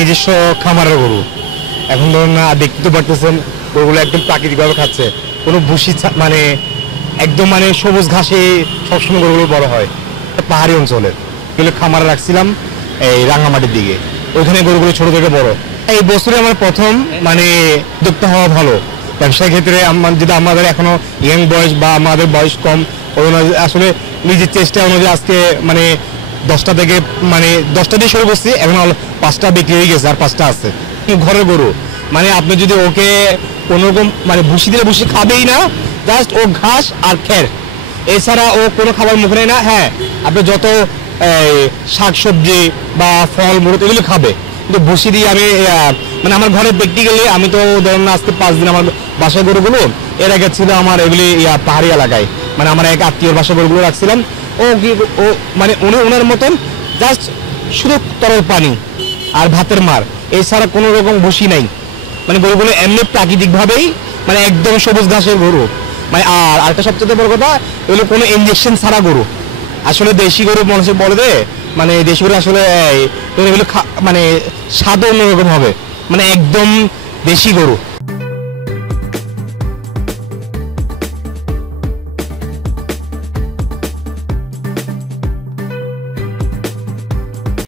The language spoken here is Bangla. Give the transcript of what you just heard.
নিজস্ব খামারের গরু। এখন ধরুন না, দেখতে তো পারতেছেন গরুগুলো একদম প্রাকৃতিকভাবে খাচ্ছে, কোনো ভুসি মানে একদম মানে সবুজ ঘাসে সবসময় গরুগুলো বড় হয়। পাহাড়ি অঞ্চলের এগুলো খামারে রাখছিলাম এই রাঙামাটির দিকে, ওইখানে গরুগুলো ছোট থেকে বড়। এই বছরে আমার প্রথম মানে উদ্যোক্তা হওয়া ভালো ব্যবসার ক্ষেত্রে। যদি আমাদের এখনো ইয়াং বয়স বা আমাদের বয়স কম, আসলে নিজের চেষ্টা অনুযায়ী আজকে মানে 10টা থেকে মানে 10টা দিয়ে শুরু করছি, এখন 5টা বিক্রি হয়ে গেছে আর 5টা আছে। ঘরের গরু মানে আপনি যদি ওকে কোনোরকম মানে ভুসি দিলে ভুসি খাবেই না, জাস্ট ও ঘাস আর খের, এছাড়া ও কোনো খাবার মুখে নেয় না। হ্যাঁ, আপনি যত শাকসবজি বা ফল মূল এগুলো খাবে, কিন্তু ভুসি দিয়ে আমি মানে আমার ঘরে দেখতে গেলে আমি তো ধরুন আজকে 5 দিন আমার বাসায় গরুগুলো, এর আগে ছিল আমার এগুলি পাহাড়ি এলাকায়, মানে আমার এক আত্মীয়র বাসায় গরুগুলো রাখছিলাম। ও কি ও মানে ওনার মতন জাস্ট শুধু তরল পানি আর ভাতের মার, এছাড়া কোনো রকম ভুসি নাই। মানে গরুগুলো এমনি প্রাকৃতিকভাবেই মানে একদম সবুজ ঘাসের গরু। মানে আর আরেকটা সবচেয়ে বড় কথা, এগুলো কোনো ইঞ্জেকশন ছাড়া গরু। আসলে দেশি গরু মানুষের বলে দে, মানে দেশি গরু আসলে এগুলো মানে স্বাদ অন্যরকম হবে, মানে একদম দেশি গরু।